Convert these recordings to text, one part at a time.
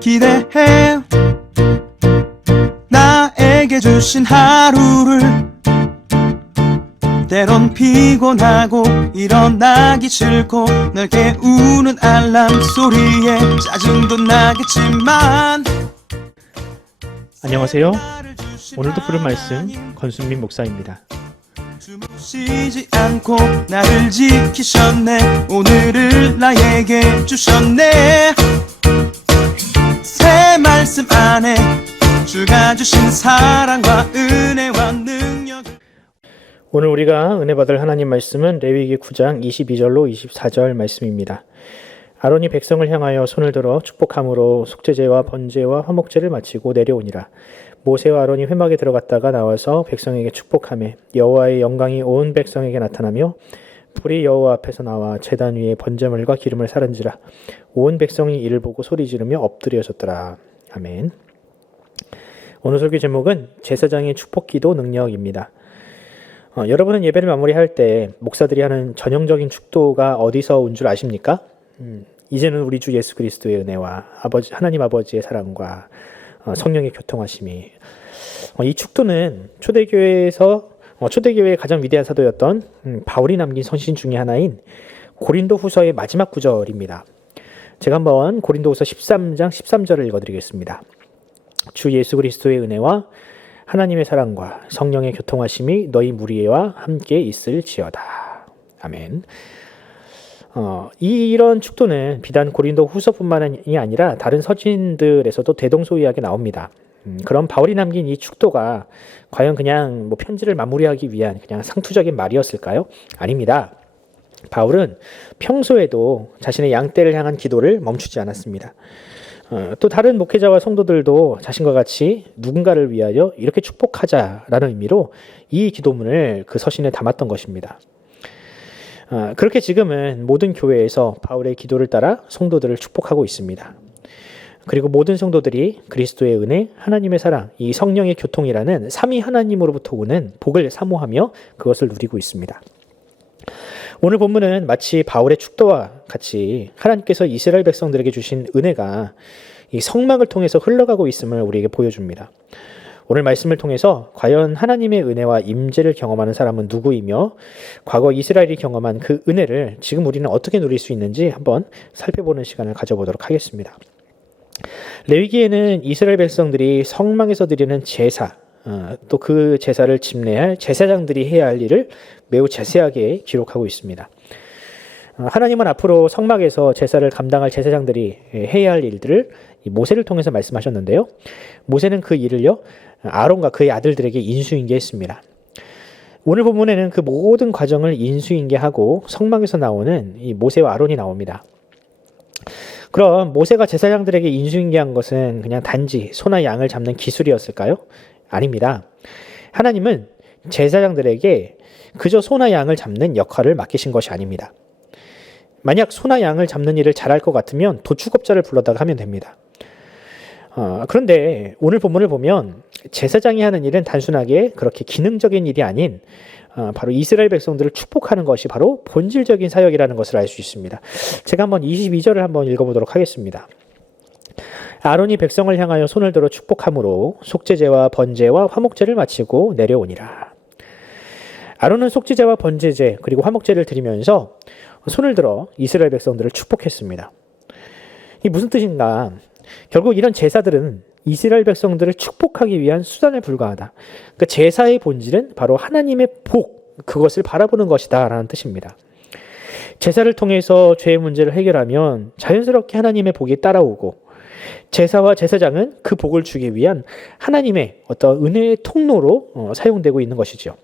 기대해 나에게 주신 하루를 때론 피곤하고 일어나기 싫고 널 깨우는 알람 소리에 짜증도 나겠지만 안녕하세요. 오늘도 부른 말씀 권순민 목사입니다. 쉬지 않고 나를 지키셨네. 오늘을 나에게 주셨네. 새 말씀 안에 주가 주신 사랑과 은혜와 능력. 오늘 우리가 은혜 받을 하나님 말씀은 레위기 9장 22절로 24절 말씀입니다. 아론이 백성을 향하여 손을 들어 축복함으로 속죄제와 번제와 화목제를 마치고 내려오니라. 모세와 아론이 회막에 들어갔다가 나와서 백성에게 축복하며 여호와의 영광이 온 백성에게 나타나며 불이 여호와 앞에서 나와 제단 위에 번제물과 기름을 사른지라. 온 백성이 이를 보고 소리 지르며 엎드려졌더라. 아멘. 오늘 설교 제목은 제사장의 축복기도 능력입니다. 여러분은 예배를 마무리할 때 목사들이 하는 전형적인 축도가 어디서 온 줄 아십니까? 이제는 우리 주 예수 그리스도의 은혜와 하나님 아버지의 사랑과 성령의 교통하심이, 이 축도는 초대교회의 가장 위대한 사도였던 바울이 남긴 서신 중에 하나인 고린도 후서의 마지막 구절입니다. 제가 한번 고린도 후서 13장 13절을 읽어드리겠습니다. 주 예수 그리스도의 은혜와 하나님의 사랑과 성령의 교통하심이 너희 무리와 함께 있을지어다. 아멘. 이런 축도는 비단 고린도 후서뿐만이 아니라 다른 서신들에서도 대동소이하게 나옵니다. 그럼 바울이 남긴 이 축도가 과연 그냥 편지를 마무리하기 위한 그냥 상투적인 말이었을까요? 아닙니다. 바울은 평소에도 자신의 양떼를 향한 기도를 멈추지 않았습니다. 또 다른 목회자와 성도들도 자신과 같이 누군가를 위하여 이렇게 축복하자라는 의미로 이 기도문을 그 서신에 담았던 것입니다. 그렇게 지금은 모든 교회에서 바울의 기도를 따라 성도들을 축복하고 있습니다. 그리고 모든 성도들이 그리스도의 은혜, 하나님의 사랑, 이 성령의 교통이라는 삼위 하나님으로부터 오는 복을 사모하며 그것을 누리고 있습니다. 오늘 본문은 마치 바울의 축도와 같이 하나님께서 이스라엘 백성들에게 주신 은혜가 이 성막을 통해서 흘러가고 있음을 우리에게 보여줍니다. 오늘 말씀을 통해서 과연 하나님의 은혜와 임재를 경험하는 사람은 누구이며 과거 이스라엘이 경험한 그 은혜를 지금 우리는 어떻게 누릴 수 있는지 한번 살펴보는 시간을 가져보도록 하겠습니다. 레위기에는 이스라엘 백성들이 성막에서 드리는 제사, 또 그 제사를 집례할 제사장들이 해야 할 일을 매우 자세하게 기록하고 있습니다. 하나님은 앞으로 성막에서 제사를 감당할 제사장들이 해야 할 일들을 모세를 통해서 말씀하셨는데요. 모세는 그 일을요, 아론과 그의 아들들에게 인수인계했습니다. 오늘 본문에는 그 모든 과정을 인수인계하고 성막에서 나오는 이 모세와 아론이 나옵니다. 그럼 모세가 제사장들에게 인수인계한 것은 그냥 단지 소나 양을 잡는 기술이었을까요? 아닙니다. 하나님은 제사장들에게 그저 소나 양을 잡는 역할을 맡기신 것이 아닙니다. 만약 소나 양을 잡는 일을 잘할 것 같으면 도축업자를 불러다가 하면 됩니다. 그런데 오늘 본문을 보면 제사장이 하는 일은 단순하게 그렇게 기능적인 일이 아닌 바로 이스라엘 백성들을 축복하는 것이 바로 본질적인 사역이라는 것을 알 수 있습니다. 제가 한번 22절을 한번 읽어보도록 하겠습니다. 아론이 백성을 향하여 손을 들어 축복함으로 속죄제와 번제와 화목제를 마치고 내려오니라. 아론은 속죄제와 번제제 그리고 화목제를 드리면서 손을 들어 이스라엘 백성들을 축복했습니다. 이게 무슨 뜻인가? 결국 이런 제사들은 이스라엘 백성들을 축복하기 위한 수단에 불과하다. 그러니까 제사의 본질은 바로 하나님의 복, 그것을 바라보는 것이다 라는 뜻입니다. 제사를 통해서 죄의 문제를 해결하면 자연스럽게 하나님의 복이 따라오고 제사와 제사장은 그 복을 주기 위한 하나님의 어떤 은혜의 통로로 사용되고 있는 것이죠.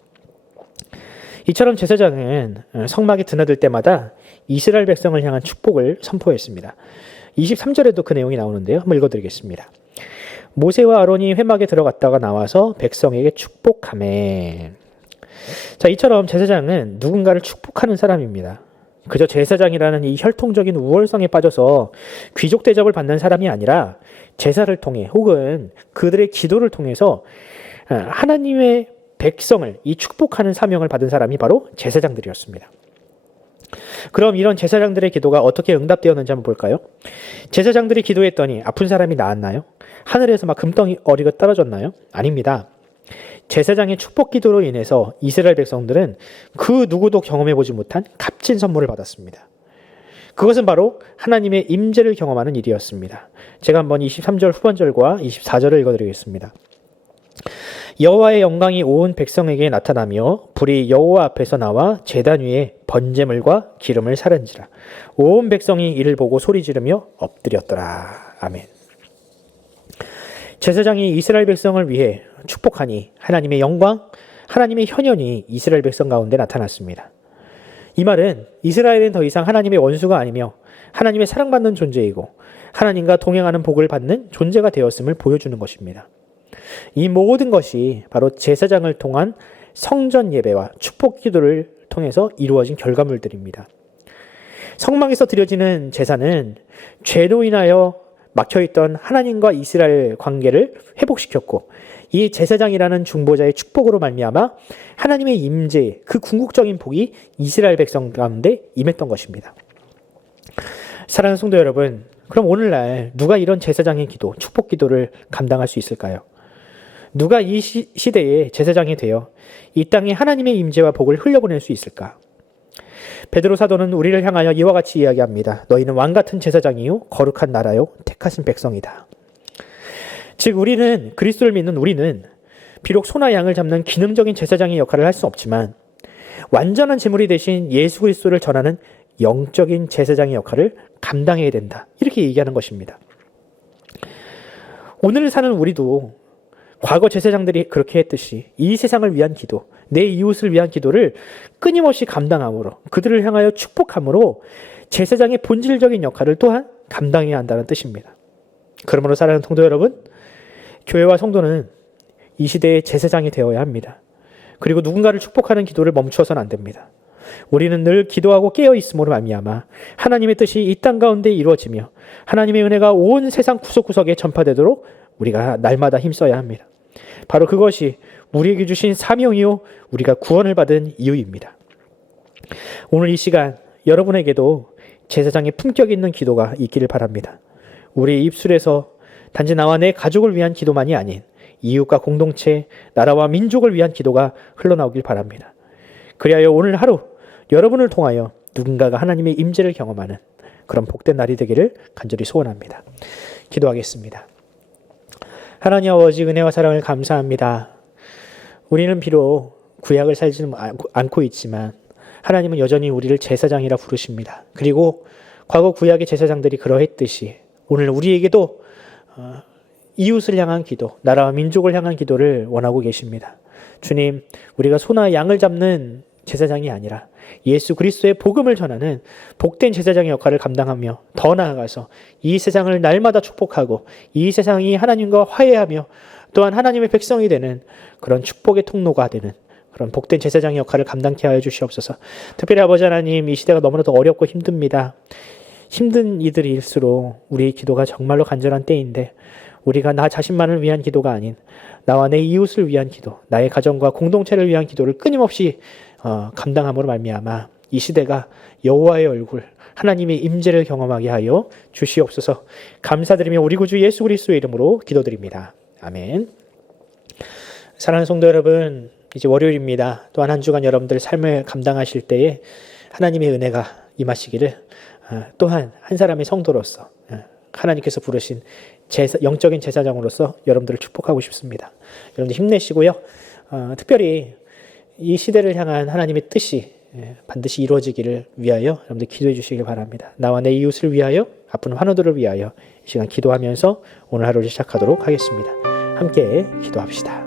이처럼 제사장은 성막에 드나들 때마다 이스라엘 백성을 향한 축복을 선포했습니다. 23절에도 그 내용이 나오는데요. 한번 읽어드리겠습니다. 모세와 아론이 회막에 들어갔다가 나와서 백성에게 축복하매. 자, 이처럼 제사장은 누군가를 축복하는 사람입니다. 그저 제사장이라는 이 혈통적인 우월성에 빠져서 귀족 대접을 받는 사람이 아니라 제사를 통해 혹은 그들의 기도를 통해서 하나님의 백성을 이 축복하는 사명을 받은 사람이 바로 제사장들이었습니다. 그럼 이런 제사장들의 기도가 어떻게 응답되었는지 한번 볼까요? 제사장들이 기도했더니 아픈 사람이 나았나요? 하늘에서 막 금덩어리가 떨어졌나요? 아닙니다. 제사장의 축복 기도로 인해서 이스라엘 백성들은 그 누구도 경험해보지 못한 값진 선물을 받았습니다. 그것은 바로 하나님의 임재를 경험하는 일이었습니다. 제가 한번 23절 후반절과 24절을 읽어드리겠습니다. 여호와의 영광이 온 백성에게 나타나며 불이 여호와 앞에서 나와 제단 위에 번제물과 기름을 사른지라. 온 백성이 이를 보고 소리 지르며 엎드렸더라. 아멘. 제사장이 이스라엘 백성을 위해 축복하니 하나님의 영광, 하나님의 현현이 이스라엘 백성 가운데 나타났습니다. 이 말은 이스라엘은 더 이상 하나님의 원수가 아니며 하나님의 사랑받는 존재이고 하나님과 동행하는 복을 받는 존재가 되었음을 보여주는 것입니다. 이 모든 것이 바로 제사장을 통한 성전 예배와 축복 기도를 통해서 이루어진 결과물들입니다. 성막에서 드려지는 제사는 죄로 인하여 막혀있던 하나님과 이스라엘 관계를 회복시켰고 이 제사장이라는 중보자의 축복으로 말미암아 하나님의 임재, 그 궁극적인 복이 이스라엘 백성 가운데 임했던 것입니다. 사랑하는 성도 여러분, 그럼 오늘날 누가 이런 제사장의 기도, 축복 기도를 감당할 수 있을까요? 누가 이 시대에 제사장이 되어 이 땅에 하나님의 임재와 복을 흘려보낼 수 있을까? 베드로 사도는 우리를 향하여 이와 같이 이야기합니다. 너희는 왕같은 제사장이요 거룩한 나라요 택하신 백성이다. 즉 우리는 그리스도를 믿는 우리는 비록 소나 양을 잡는 기능적인 제사장의 역할을 할 수 없지만 완전한 제물이 되신 예수 그리스도를 전하는 영적인 제사장의 역할을 감당해야 된다. 이렇게 얘기하는 것입니다. 오늘 사는 우리도 과거 제사장들이 그렇게 했듯이 이 세상을 위한 기도, 내 이웃을 위한 기도를 끊임없이 감당함으로 그들을 향하여 축복함으로 제사장의 본질적인 역할을 또한 감당해야 한다는 뜻입니다. 그러므로 사랑하는 성도 여러분, 교회와 성도는 이 시대의 제사장이 되어야 합니다. 그리고 누군가를 축복하는 기도를 멈추어서는 안 됩니다. 우리는 늘 기도하고 깨어있음으로 말미암아 하나님의 뜻이 이 땅 가운데 이루어지며 하나님의 은혜가 온 세상 구석구석에 전파되도록 우리가 날마다 힘써야 합니다. 바로 그것이 우리에게 주신 사명이요 우리가 구원을 받은 이유입니다. 오늘 이 시간 여러분에게도 제사장의 품격 있는 기도가 있기를 바랍니다. 우리의 입술에서 단지 나와 내 가족을 위한 기도만이 아닌 이웃과 공동체, 나라와 민족을 위한 기도가 흘러나오길 바랍니다. 그리하여 오늘 하루 여러분을 통하여 누군가가 하나님의 임재를 경험하는 그런 복된 날이 되기를 간절히 소원합니다. 기도하겠습니다. 하나님 아버지 은혜와 사랑을 감사합니다. 우리는 비록 구약을 살지는 않고 있지만 하나님은 여전히 우리를 제사장이라 부르십니다. 그리고 과거 구약의 제사장들이 그러했듯이 오늘 우리에게도 이웃을 향한 기도, 나라와 민족을 향한 기도를 원하고 계십니다. 주님, 우리가 소나 양을 잡는 제사장이 아니라 예수 그리스도의 복음을 전하는 복된 제사장의 역할을 감당하며 더 나아가서 이 세상을 날마다 축복하고 이 세상이 하나님과 화해하며 또한 하나님의 백성이 되는 그런 축복의 통로가 되는 그런 복된 제사장의 역할을 감당케 하여 주시옵소서. 특별히 아버지 하나님, 이 시대가 너무나도 어렵고 힘듭니다. 힘든 이들일수록 우리의 기도가 정말로 간절한 때인데 우리가 나 자신만을 위한 기도가 아닌 나와 내 이웃을 위한 기도, 나의 가정과 공동체를 위한 기도를 끊임없이 감당함으로 말미암아 이 시대가 여호와의 얼굴, 하나님의 임재를 경험하게 하여 주시옵소서. 감사드리며 우리 구주 예수 그리스도의 이름으로 기도드립니다. 아멘. 사랑하는 성도 여러분, 이제 월요일입니다. 또한 한 주간 여러분들 삶을 감당하실 때에 하나님의 은혜가 임하시기를 또한 한 사람의 성도로서 하나님께서 부르신 영적인 제사장으로서 여러분들을 축복하고 싶습니다. 여러분들 힘내시고요. 특별히 이 시대를 향한 하나님의 뜻이 반드시 이루어지기를 위하여 여러분들 기도해 주시길 바랍니다. 나와 내 이웃을 위하여, 아픈 환우들을 위하여 이 시간 기도하면서 오늘 하루를 시작하도록 하겠습니다. 함께 기도합시다.